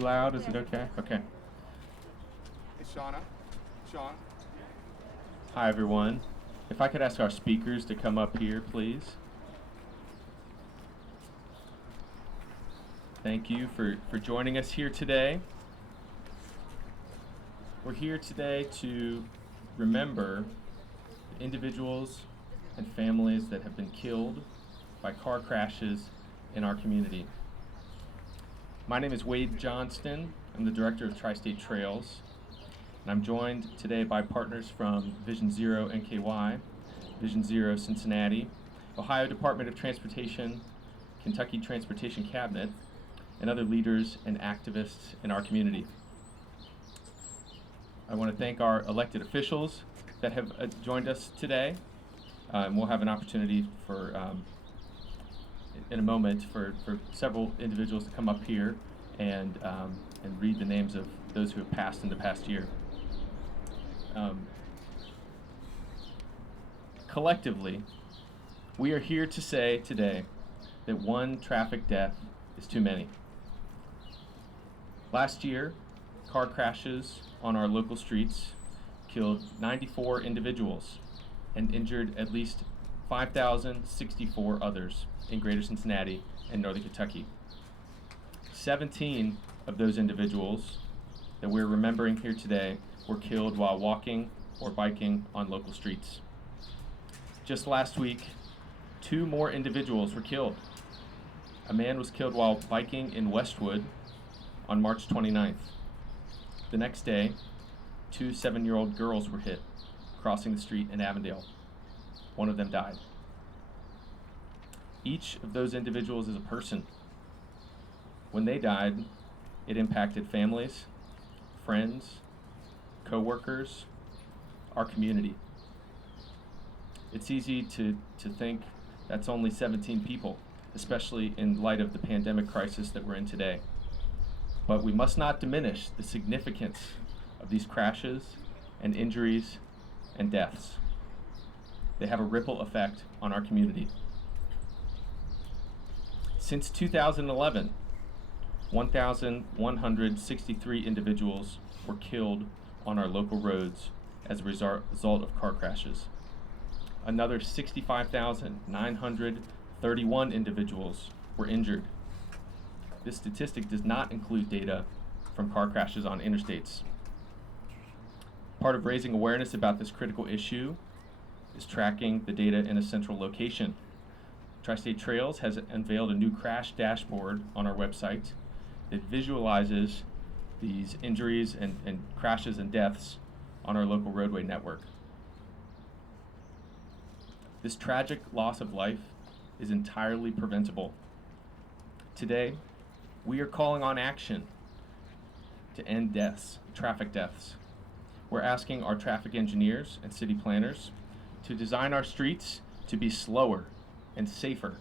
Loud? Is it okay? Okay. Hey, Shauna. Sean. Hi, everyone. If I could ask our speakers to come up here, please. Thank you for joining us here today. We're here today to remember the individuals and families that have been killed by car crashes in our community. My name is Wade Johnston. I'm the director of Tri-State Trails, and I'm joined today by partners from Vision Zero NKY, Vision Zero Cincinnati, Ohio Department of Transportation, Kentucky Transportation Cabinet, and other leaders and activists in our community. I want to thank our elected officials that have joined us today. We'll have an opportunity for in a moment for several individuals to come up here and read the names of those who have passed in the past year. Collectively, we are here to say today that one traffic death is too many. Last year, car crashes on our local streets killed 94 individuals and injured at least 5,064 others in Greater Cincinnati and Northern Kentucky. 17 of those individuals that we're remembering here today were killed while walking or biking on local streets. Just last week, 2 more individuals were killed. A man was killed while biking in Westwood on March 29th. The next day, 2 7-year-old girls were hit crossing the street in Avondale. One of them died. Each of those individuals is a person. When they died, it impacted families, friends, co-workers, our community. It's easy to think that's only 17 people, especially in light of the pandemic crisis that we're in today. But we must not diminish the significance of these crashes and injuries and deaths. They have a ripple effect on our community. Since 2011, 1,163 individuals were killed on our local roads as a result of car crashes. Another 65,931 individuals were injured. This statistic does not include data from car crashes on interstates. Part of raising awareness about this critical issue is tracking the data in a central location. Tri-State Trails has unveiled a new crash dashboard on our website that visualizes these injuries and crashes and deaths on our local roadway network. This tragic loss of life is entirely preventable. Today, we are calling on action to end deaths, traffic deaths. We're asking our traffic engineers and city planners to design our streets to be slower and safer,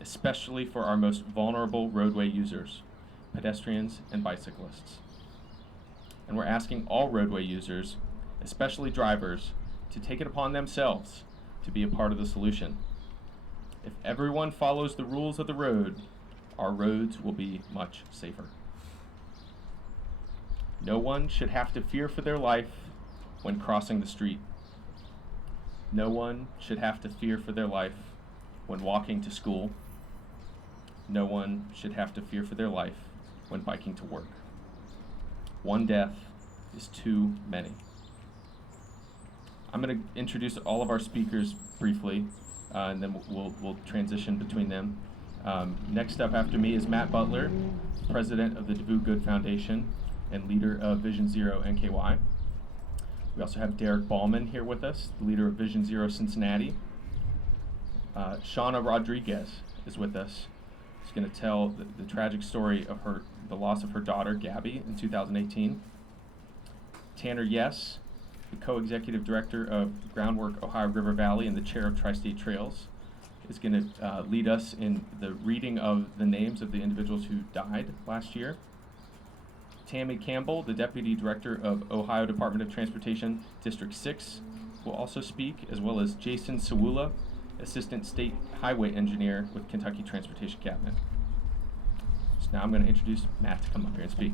especially for our most vulnerable roadway users, pedestrians and bicyclists. And we're asking all roadway users, especially drivers, to take it upon themselves to be a part of the solution. If everyone follows the rules of the road, our roads will be much safer. No one should have to fear for their life when crossing the street. No one should have to fear for their life when walking to school. No one should have to fear for their life when biking to work. One death is too many. I'm going to introduce all of our speakers briefly, and then we'll transition between them. Next up after me is Matt Butler, president of the DeVue Good Foundation and leader of Vision Zero NKY. We also have Derek Ballman here with us, the leader of Vision Zero Cincinnati. Shauna Rodriguez is with us. She's going to tell the tragic story of the loss of her daughter, Gabby, in 2018. Tanner Yes, the co-executive director of Groundwork Ohio River Valley and the chair of Tri-State Trails, is going to lead us in the reading of the names of the individuals who died last year. Tammy Campbell, the Deputy Director of Ohio Department of Transportation, District 6, will also speak, as well as Jason Sawula, Assistant State Highway Engineer with Kentucky Transportation Cabinet. So now I'm going to introduce Matt to come up here and speak.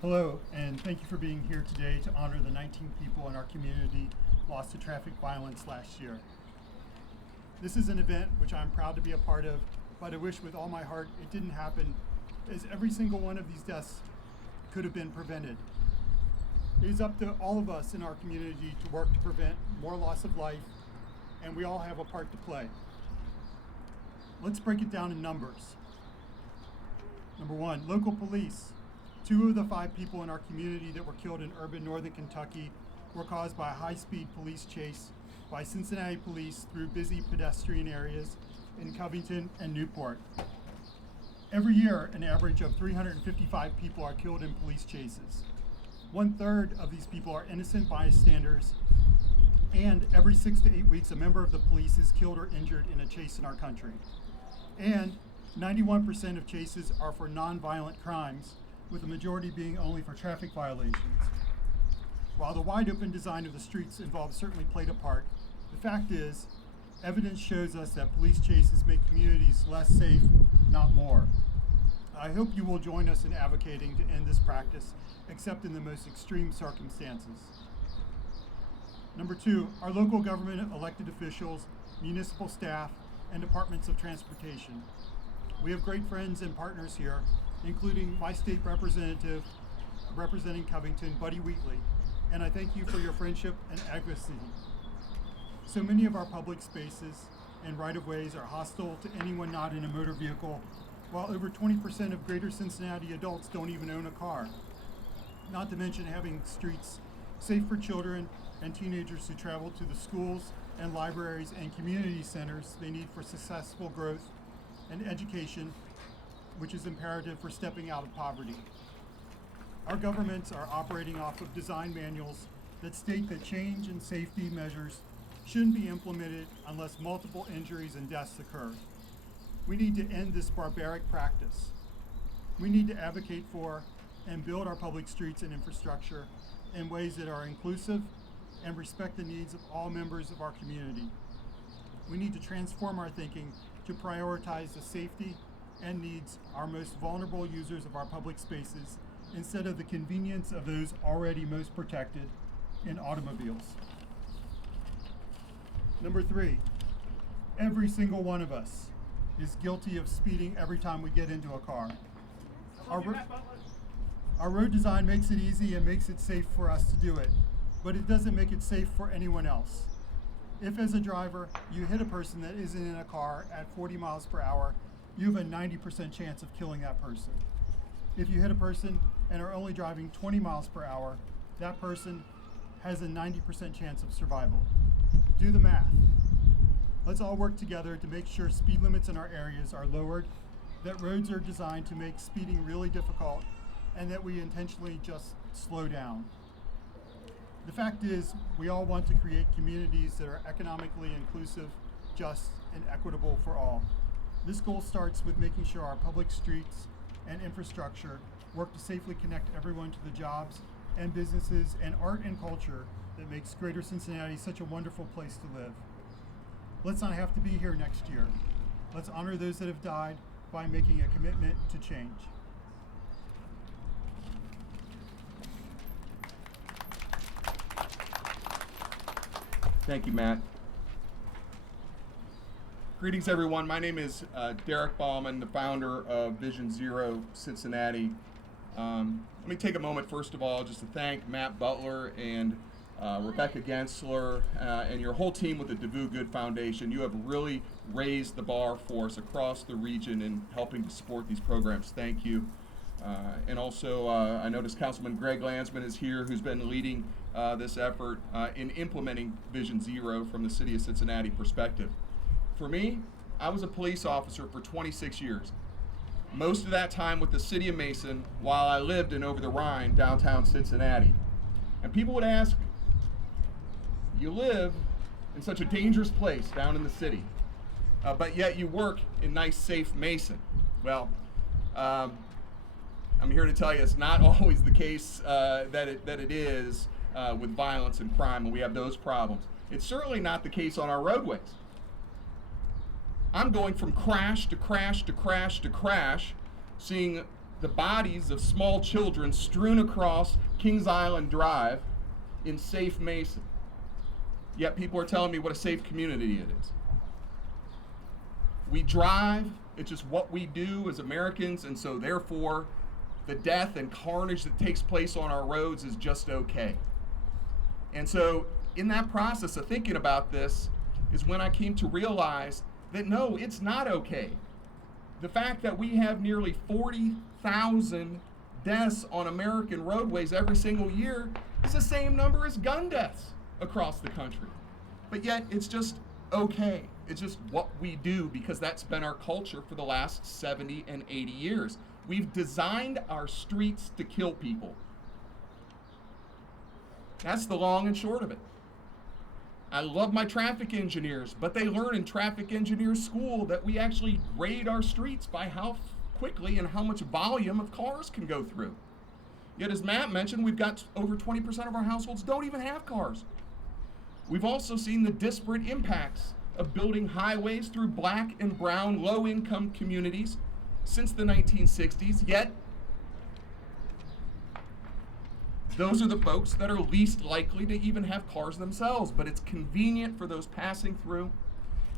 Hello, and thank you for being here today to honor the 19 people in our community lost to traffic violence last year. This is an event which I'm proud to be a part of, but I wish with all my heart it didn't happen, as every single one of these deaths could have been prevented. It is up to all of us in our community to work to prevent more loss of life, and we all have a part to play. Let's break it down in numbers. Number one, local police. 2 of the 5 people in our community that were killed in urban northern Kentucky were caused by a high-speed police chase by Cincinnati police through busy pedestrian areas in Covington and Newport. Every year, an average of 355 people are killed in police chases. 1/3 of these people are innocent bystanders, and every 6 to 8 weeks, a member of the police is killed or injured in a chase in our country. And 91% of chases are for non-violent crimes, with the majority being only for traffic violations. While the wide open design of the streets involved certainly played a part, the fact is, evidence shows us that police chases make communities less safe, not more. I hope you will join us in advocating to end this practice, except in the most extreme circumstances. Number 2, our local government elected officials, municipal staff, and departments of transportation. We have great friends and partners here, including my state representative representing Covington, Buddy Wheatley, and I thank you for your friendship and advocacy. So many of our public spaces and right-of-ways are hostile to anyone not in a motor vehicle, while over 20% of greater Cincinnati adults don't even own a car. Not to mention having streets safe for children and teenagers who travel to the schools and libraries and community centers they need for successful growth and education, which is imperative for stepping out of poverty. Our governments are operating off of design manuals that state that change and safety measures shouldn't be implemented unless multiple injuries and deaths occur. We need to end this barbaric practice. We need to advocate for and build our public streets and infrastructure in ways that are inclusive and respect the needs of all members of our community. We need to transform our thinking to prioritize the safety and needs our most vulnerable users of our public spaces instead of the convenience of those already most protected in automobiles. Number 3, every single one of us is guilty of speeding every time we get into a car. Our road design makes it easy and makes it safe for us to do it, but it doesn't make it safe for anyone else. If as a driver, you hit a person that isn't in a car at 40 miles per hour, you have a 90% chance of killing that person. If you hit a person and are only driving 20 miles per hour, that person has a 90% chance of survival. Do the math. Let's all work together to make sure speed limits in our areas are lowered, that roads are designed to make speeding really difficult, and that we intentionally just slow down. The fact is, we all want to create communities that are economically inclusive, just, and equitable for all. This goal starts with making sure our public streets and infrastructure work to safely connect everyone to the jobs and businesses and art and culture that makes Greater Cincinnati such a wonderful place to live. Let's not have to be here next year. Let's honor those that have died by making a commitment to change. Thank you, Matt. Greetings, everyone. My name is Derek Ballman, the founder of Vision Zero Cincinnati. Let me take a moment, first of all, just to thank Matt Butler and Rebecca Gensler and your whole team with the DeVue Good Foundation. You have really raised the bar for us across the region in helping to support these programs. Thank you. And also, I noticed Councilman Greg Landsman is here, who's been leading this effort in implementing Vision Zero from the City of Cincinnati perspective. For me, I was a police officer for 26 years. Most of that time with the City of Mason while I lived in Over the Rhine, downtown Cincinnati. And people would ask, you live in such a dangerous place down in the city, but yet you work in nice, safe Mason. Well, I'm here to tell you it's not always the case that it is with violence and crime, and we have those problems. It's certainly not the case on our roadways. I'm going from crash to crash to crash to crash, seeing the bodies of small children strewn across Kings Island Drive in safe Mason. Yet people are telling me what a safe community it is. We drive, it's just what we do as Americans, and so therefore the death and carnage that takes place on our roads is just okay. And so in that process of thinking about this is when I came to realize that no, it's not okay. The fact that we have nearly 40,000 deaths on American roadways every single year is the same number as gun deaths across the country. But yet it's just okay. It's just what we do because that's been our culture for the last 70 and 80 years. We've designed our streets to kill people. That's the long and short of it. I love my traffic engineers, but they learn in traffic engineer school that we actually grade our streets by how quickly and how much volume of cars can go through. Yet as Matt mentioned, we've got over 20% of our households don't even have cars. We've also seen the disparate impacts of building highways through black and brown low-income communities since the 1960s, yet those are the folks that are least likely to even have cars themselves, but it's convenient for those passing through.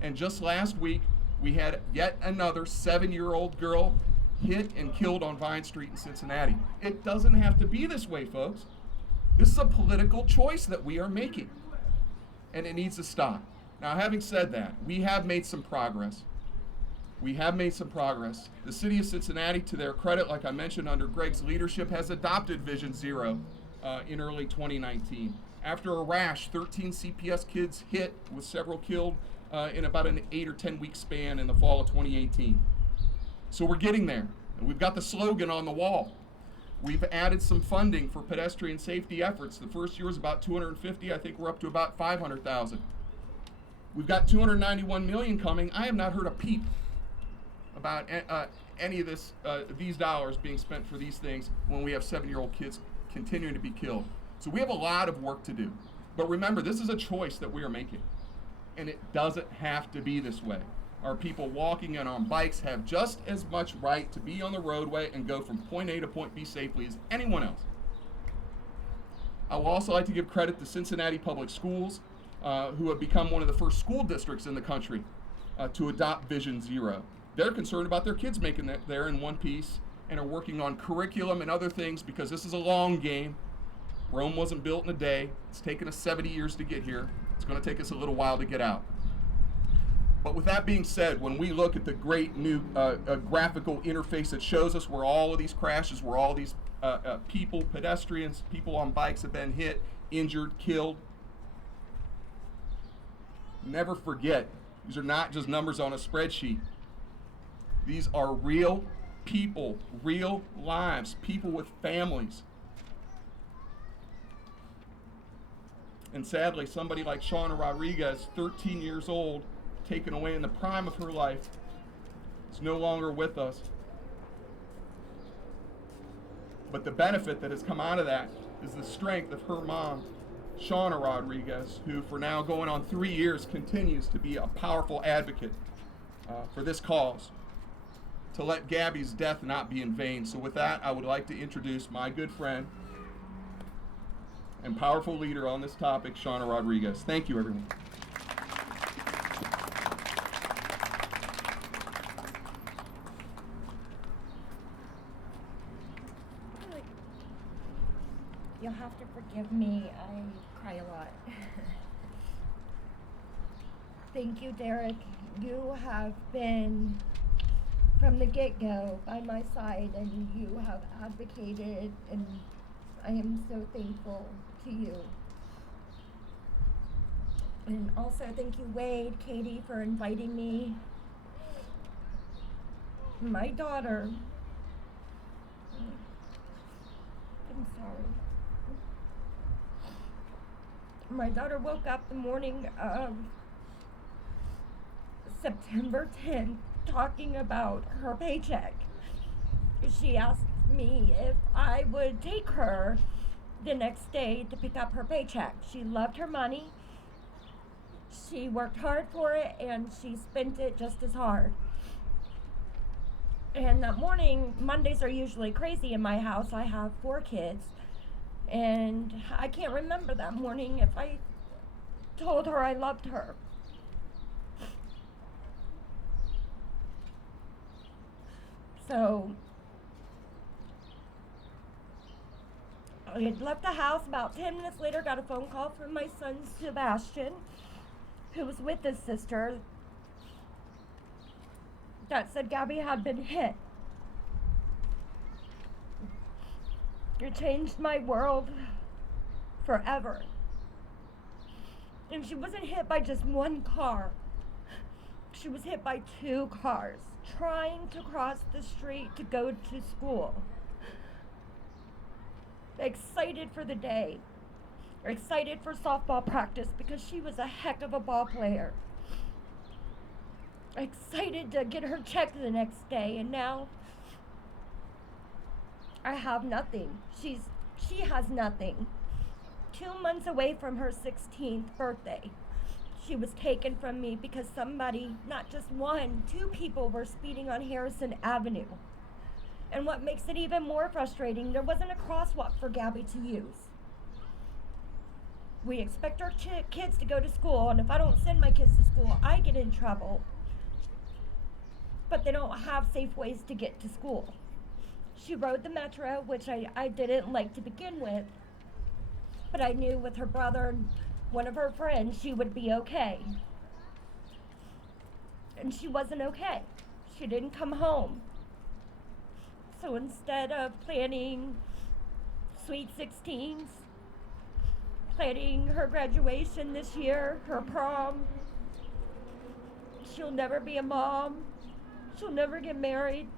And just last week, we had yet another 7-year-old girl hit and killed on Vine Street in Cincinnati. It doesn't have to be this way, folks. This is a political choice that we are making, and it needs to stop. Now, having said that, we have made some progress. The city of Cincinnati, to their credit, like I mentioned, under Greg's leadership, has adopted Vision Zero in early 2019. After a rash, 13 CPS kids hit, with several killed in about an 8 or 10 week span in the fall of 2018. So we're getting there. And we've got the slogan on the wall. We've added some funding for pedestrian safety efforts. The first year was about 250. I think we're up to about 500,000. We've got 291 million coming. I have not heard a peep about any of these dollars being spent for these things when we have 7-year-old kids continuing to be killed. So we have a lot of work to do. But remember, this is a choice that we are making. And it doesn't have to be this way. Our people walking and on bikes have just as much right to be on the roadway and go from point A to point B safely as anyone else. I would also like to give credit to Cincinnati Public Schools, who have become one of the first school districts in the country to adopt Vision Zero. They're concerned about their kids making it there in one piece and are working on curriculum and other things because this is a long game. Rome wasn't built in a day. It's taken us 70 years to get here. It's going to take us a little while to get out. But with that being said, when we look at the great new graphical interface that shows us where all of these crashes, where all these people, pedestrians, people on bikes have been hit, injured, killed, never forget, these are not just numbers on a spreadsheet. These are real people, real lives, people with families. And sadly, somebody like Shauna Rodriguez, 13 years old, taken away in the prime of her life, is no longer with us. But the benefit that has come out of that is the strength of her mom, Shauna Rodriguez, who for now going on 3 years continues to be a powerful advocate for this cause, to let Gabby's death not be in vain. So with that, I would like to introduce my good friend and powerful leader on this topic, Shauna Rodriguez. Thank you, everyone. You'll have to forgive me, I cry a lot. Thank you, Derek. You have been, from the get-go, by my side, and you have advocated, and I am so thankful to you. And also thank you, Wade, Katie, for inviting me. My daughter, I'm sorry. My daughter woke up the morning of September 10th talking about her paycheck. She asked me if I would take her the next day to pick up her paycheck. She loved her money. She worked hard for it, and she spent it just as hard. And that morning, Mondays are usually crazy in my house. I have 4 kids. And I can't remember that morning if I told her I loved her. So I had left the house. About 10 minutes later, got a phone call from my son Sebastian, who was with his sister, that said Gabby had been hit. It changed my world forever. And she wasn't hit by just one car. She was hit by 2 cars trying to cross the street to go to school. Excited for the day. Excited for softball practice because she was a heck of a ball player. Excited to get her check the next day, and now I have nothing. She has nothing. 2 months away from her 16th birthday, she was taken from me because somebody, not just one, 2 people were speeding on Harrison Avenue. And what makes it even more frustrating, there wasn't a crosswalk for Gabby to use. We expect our kids to go to school, and if I don't send my kids to school, I get in trouble. But they don't have safe ways to get to school. She rode the metro, which I didn't like to begin with, but I knew with her brother and one of her friends she would be okay. And she wasn't okay. She didn't come home. So instead of planning Sweet 16s, planning her graduation this year, her prom, she'll never be a mom, she'll never get married,